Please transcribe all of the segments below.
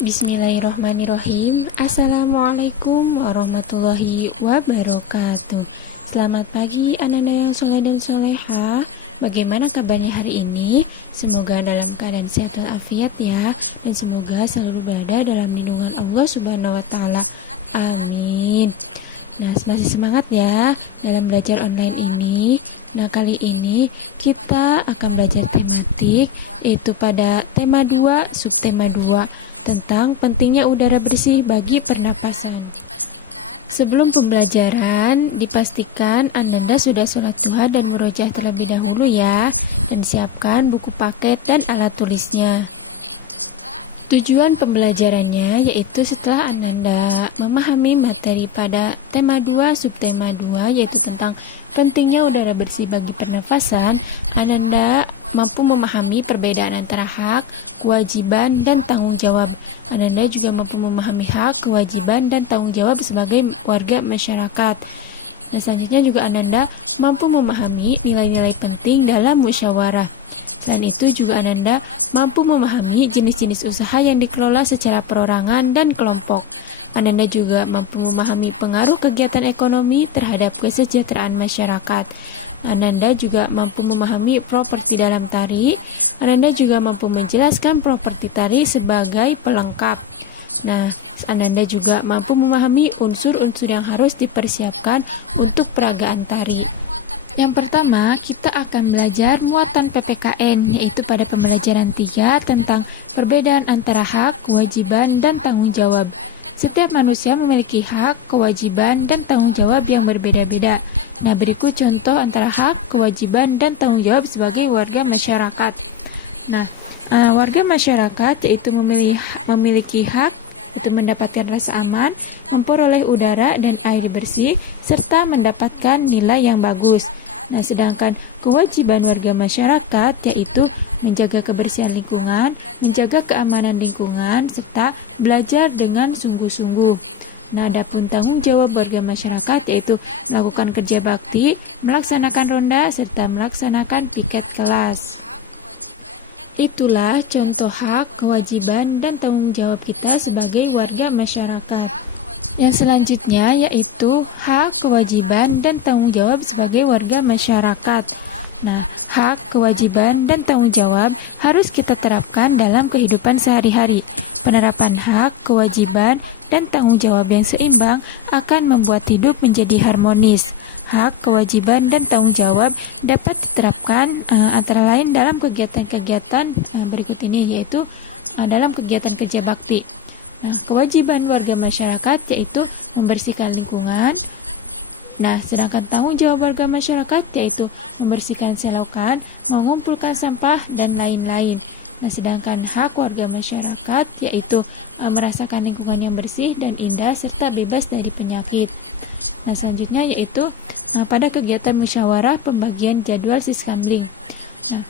Bismillahirrohmanirrohim. Assalamualaikum warahmatullahi wabarakatuh. Selamat pagi anak-anak yang soleh dan soleha. Bagaimana kabarnya hari ini? Semoga dalam keadaan sehat walafiat ya. Dan semoga selalu berada dalam lindungan Allah Subhanahu wa Ta'ala. Amin. Nah, masih semangat ya dalam belajar online ini. Nah, kali ini kita akan belajar tematik, yaitu pada tema 2, subtema 2, tentang pentingnya udara bersih bagi pernapasan. Sebelum pembelajaran, dipastikan Anda sudah sholat duha dan murojaah terlebih dahulu ya, dan siapkan buku paket dan alat tulisnya. Tujuan pembelajarannya yaitu setelah Anda memahami materi pada tema 2, subtema 2, yaitu tentang pentingnya udara bersih bagi pernafasan, Anda mampu memahami perbedaan antara hak, kewajiban, dan tanggung jawab. Anda juga mampu memahami hak, kewajiban, dan tanggung jawab sebagai warga masyarakat. Nah, selanjutnya juga Anda mampu memahami nilai-nilai penting dalam musyawarah. Selain itu juga Anda mampu memahami jenis-jenis usaha yang dikelola secara perorangan dan kelompok. Anda juga mampu memahami pengaruh kegiatan ekonomi terhadap kesejahteraan masyarakat. Anda juga mampu memahami properti dalam tari. Anda juga mampu menjelaskan properti tari sebagai pelengkap. Nah, Anda juga mampu memahami unsur-unsur yang harus dipersiapkan untuk peragaan tari. Yang pertama, kita akan belajar muatan PPKN, yaitu pada pembelajaran 3 tentang perbedaan antara hak, kewajiban, dan tanggung jawab. Setiap manusia memiliki hak, kewajiban, dan tanggung jawab yang berbeda-beda. Nah, berikut contoh antara hak, kewajiban, dan tanggung jawab sebagai warga masyarakat. Nah, warga masyarakat yaitu memiliki hak, itu mendapatkan rasa aman, memperoleh udara dan air bersih, serta mendapatkan nilai yang bagus. Nah, sedangkan kewajiban warga masyarakat yaitu menjaga kebersihan lingkungan, menjaga keamanan lingkungan, serta belajar dengan sungguh-sungguh. Nah, adapun tanggung jawab warga masyarakat yaitu melakukan kerja bakti, melaksanakan ronda, serta melaksanakan piket kelas. Itulah contoh hak, kewajiban, dan tanggung jawab kita sebagai warga masyarakat. Yang selanjutnya yaitu hak, kewajiban, dan tanggung jawab sebagai warga masyarakat. Nah, hak, kewajiban, dan tanggung jawab harus kita terapkan dalam kehidupan sehari-hari. Penerapan hak, kewajiban, dan tanggung jawab yang seimbang akan membuat hidup menjadi harmonis. Hak, kewajiban, dan tanggung jawab dapat diterapkan antara lain dalam kegiatan-kegiatan berikut ini, yaitu dalam kegiatan kerja bakti. Nah, kewajiban warga masyarakat yaitu membersihkan lingkungan. Nah, sedangkan tanggung jawab warga masyarakat yaitu membersihkan selokan, mengumpulkan sampah, dan lain-lain. Nah, sedangkan hak warga masyarakat yaitu merasakan lingkungan yang bersih dan indah serta bebas dari penyakit. Nah, selanjutnya yaitu pada kegiatan musyawarah pembagian jadwal siskamling. Nah,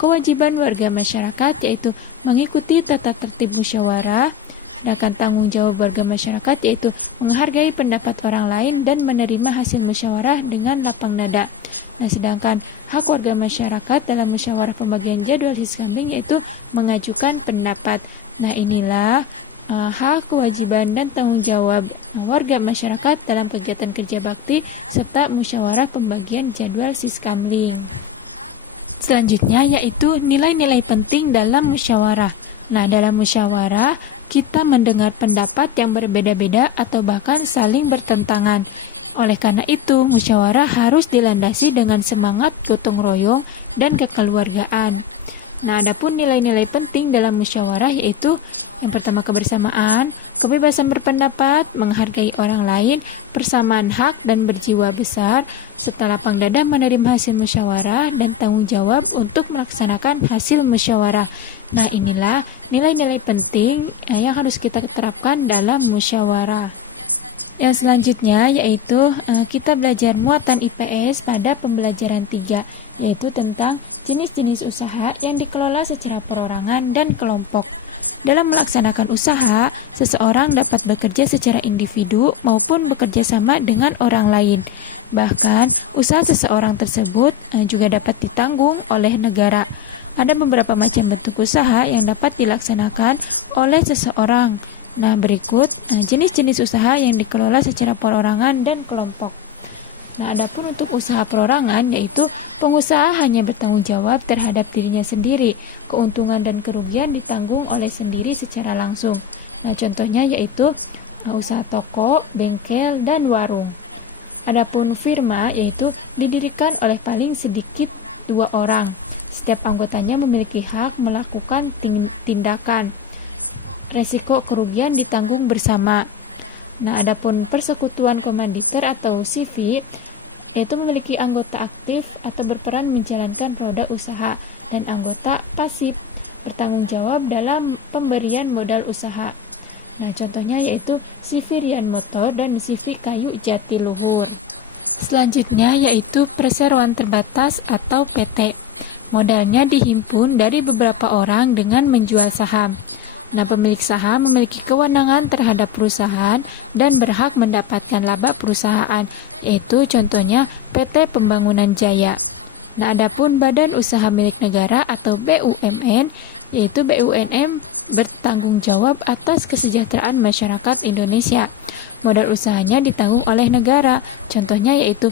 kewajiban warga masyarakat yaitu mengikuti tata tertib musyawarah. Sedangkan tanggung jawab warga masyarakat yaitu menghargai pendapat orang lain dan menerima hasil musyawarah dengan lapang dada. Nah, sedangkan hak warga masyarakat dalam musyawarah pembagian jadwal siskamling yaitu mengajukan pendapat. Nah, inilah hak, kewajiban, dan tanggung jawab warga masyarakat dalam kegiatan kerja bakti serta musyawarah pembagian jadwal siskamling. Selanjutnya yaitu nilai-nilai penting dalam musyawarah. Nah, dalam musyawarah, kita mendengar pendapat yang berbeda-beda atau bahkan saling bertentangan. Oleh karena itu, musyawarah harus dilandasi dengan semangat gotong royong dan kekeluargaan. Nah, adapun nilai-nilai penting dalam musyawarah yaitu yang pertama kebersamaan, kebebasan berpendapat, menghargai orang lain, persamaan hak dan berjiwa besar, serta lapang dada menerima hasil musyawarah dan tanggung jawab untuk melaksanakan hasil musyawarah. Nah, inilah nilai-nilai penting yang harus kita terapkan dalam musyawarah. Yang selanjutnya yaitu kita belajar muatan IPS pada pembelajaran 3, yaitu tentang jenis-jenis usaha yang dikelola secara perorangan dan kelompok. Dalam melaksanakan usaha, seseorang dapat bekerja secara individu maupun bekerja sama dengan orang lain. Bahkan, usaha seseorang tersebut juga dapat ditanggung oleh negara. Ada beberapa macam bentuk usaha yang dapat dilaksanakan oleh seseorang. Nah, berikut jenis-jenis usaha yang dikelola secara perorangan dan kelompok. Nah, adapun untuk usaha perorangan, yaitu pengusaha hanya bertanggung jawab terhadap dirinya sendiri. Keuntungan dan kerugian ditanggung oleh sendiri secara langsung. Nah, contohnya yaitu usaha toko, bengkel, dan warung. Adapun firma, yaitu didirikan oleh paling sedikit 2 orang. Setiap anggotanya memiliki hak melakukan tindakan. Resiko kerugian ditanggung bersama. Nah, adapun persekutuan komanditer atau CV, yaitu memiliki anggota aktif atau berperan menjalankan roda usaha, dan anggota pasif bertanggung jawab dalam pemberian modal usaha. Nah, contohnya yaitu CV Rian Motor dan CV Kayu Jatiluhur. Selanjutnya yaitu perseroan terbatas atau PT. Modalnya dihimpun dari beberapa orang dengan menjual saham. Nah, pemilik saham memiliki kewenangan terhadap perusahaan dan berhak mendapatkan laba perusahaan, yaitu contohnya PT Pembangunan Jaya. Nah, adapun badan usaha milik negara atau BUMN, yaitu BUMN bertanggung jawab atas kesejahteraan masyarakat Indonesia. Modal usahanya ditanggung oleh negara, contohnya yaitu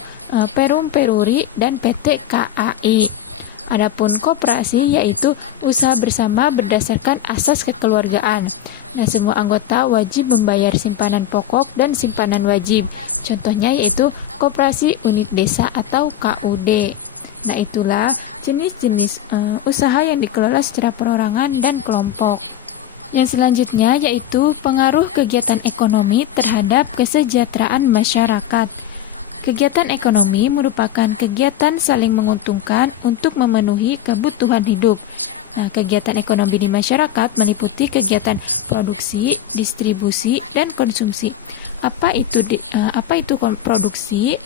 Perum Peruri dan PT KAI. Adapun koperasi yaitu usaha bersama berdasarkan asas kekeluargaan. Nah, semua anggota wajib membayar simpanan pokok dan simpanan wajib. Contohnya yaitu koperasi unit desa atau KUD. Nah, itulah jenis-jenis usaha yang dikelola secara perorangan dan kelompok. Yang selanjutnya yaitu pengaruh kegiatan ekonomi terhadap kesejahteraan masyarakat. Kegiatan ekonomi merupakan kegiatan saling menguntungkan untuk memenuhi kebutuhan hidup. Nah, kegiatan ekonomi di masyarakat meliputi kegiatan produksi, distribusi, dan konsumsi. Apa itu produksi?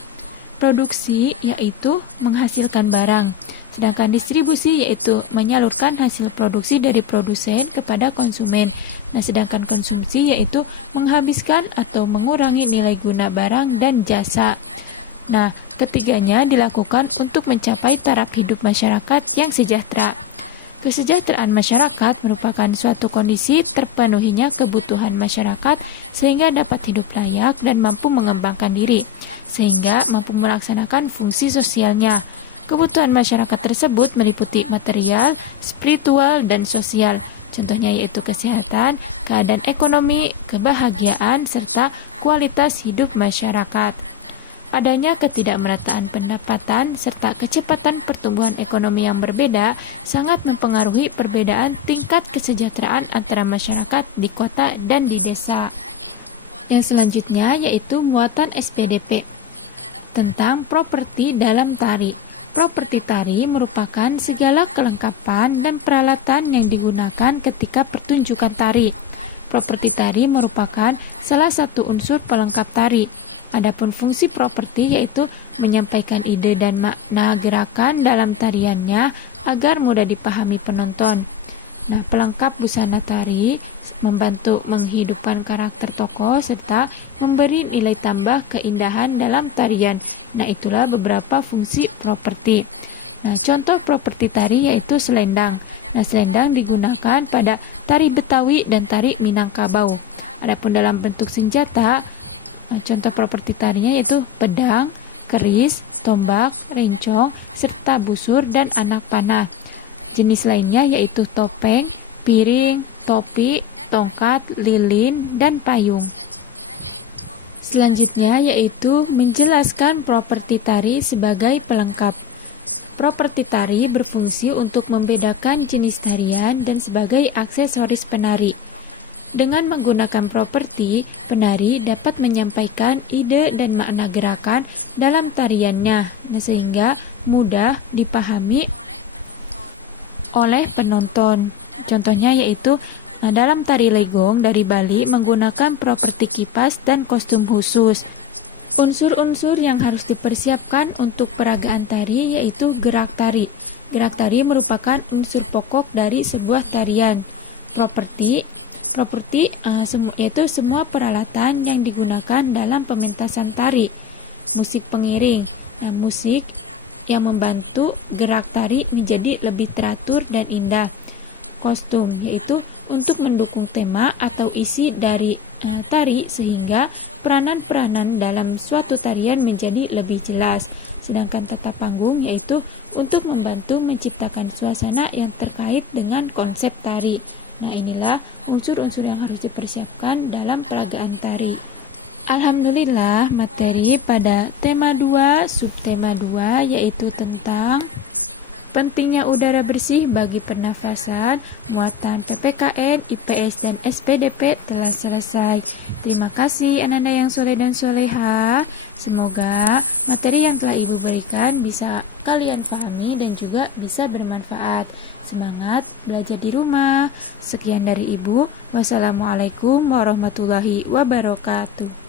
Produksi yaitu menghasilkan barang, sedangkan distribusi yaitu menyalurkan hasil produksi dari produsen kepada konsumen. Nah, sedangkan konsumsi yaitu menghabiskan atau mengurangi nilai guna barang dan jasa. Nah, ketiganya dilakukan untuk mencapai taraf hidup masyarakat yang sejahtera. Kesejahteraan masyarakat merupakan suatu kondisi terpenuhinya kebutuhan masyarakat sehingga dapat hidup layak dan mampu mengembangkan diri, sehingga mampu melaksanakan fungsi sosialnya. Kebutuhan masyarakat tersebut meliputi material, spiritual, dan sosial. Contohnya yaitu kesehatan, keadaan ekonomi, kebahagiaan, serta kualitas hidup masyarakat. Adanya ketidakmerataan pendapatan serta kecepatan pertumbuhan ekonomi yang berbeda sangat mempengaruhi perbedaan tingkat kesejahteraan antara masyarakat di kota dan di desa. Yang selanjutnya yaitu muatan SPDP tentang properti dalam tari. Properti tari merupakan segala kelengkapan dan peralatan yang digunakan ketika pertunjukan tari. Properti tari merupakan salah satu unsur pelengkap tari. Adapun fungsi properti yaitu menyampaikan ide dan makna gerakan dalam tariannya agar mudah dipahami penonton. Nah, pelengkap busana tari membantu menghidupkan karakter tokoh serta memberi nilai tambah keindahan dalam tarian. Nah, itulah beberapa fungsi properti. Nah, contoh properti tari yaitu selendang. Nah, selendang digunakan pada tari Betawi dan tari Minangkabau. Adapun dalam bentuk senjata, contoh properti tarinya yaitu pedang, keris, tombak, rencong, serta busur dan anak panah. Jenis lainnya yaitu topeng, piring, topi, tongkat, lilin, dan payung. Selanjutnya yaitu menjelaskan properti tari sebagai pelengkap. Properti tari berfungsi untuk membedakan jenis tarian dan sebagai aksesoris penari. Dengan menggunakan properti, penari dapat menyampaikan ide dan makna gerakan dalam tariannya, sehingga mudah dipahami oleh penonton. Contohnya yaitu dalam tari legong dari Bali menggunakan properti kipas dan kostum khusus. Unsur-unsur yang harus dipersiapkan untuk peragaan tari yaitu gerak tari. Gerak tari merupakan unsur pokok dari sebuah tarian. Properti yaitu semua peralatan yang digunakan dalam pementasan tari. Musik pengiring. Nah, musik yang membantu gerak tari menjadi lebih teratur dan indah. Kostum, yaitu untuk mendukung tema atau isi dari tari sehingga peranan-peranan dalam suatu tarian menjadi lebih jelas. Sedangkan tata panggung yaitu untuk membantu menciptakan suasana yang terkait dengan konsep tari. Nah, inilah unsur-unsur yang harus dipersiapkan dalam peragaan tari. Alhamdulillah, materi pada tema 2, subtema 2 yaitu tentang pentingnya udara bersih bagi pernafasan, muatan PPKN, IPS, dan SPDP telah selesai. Terima kasih anak-anak yang soleh dan soleha. Semoga materi yang telah Ibu berikan bisa kalian pahami dan juga bisa bermanfaat. Semangat belajar di rumah. Sekian dari Ibu. Wassalamualaikum warahmatullahi wabarakatuh.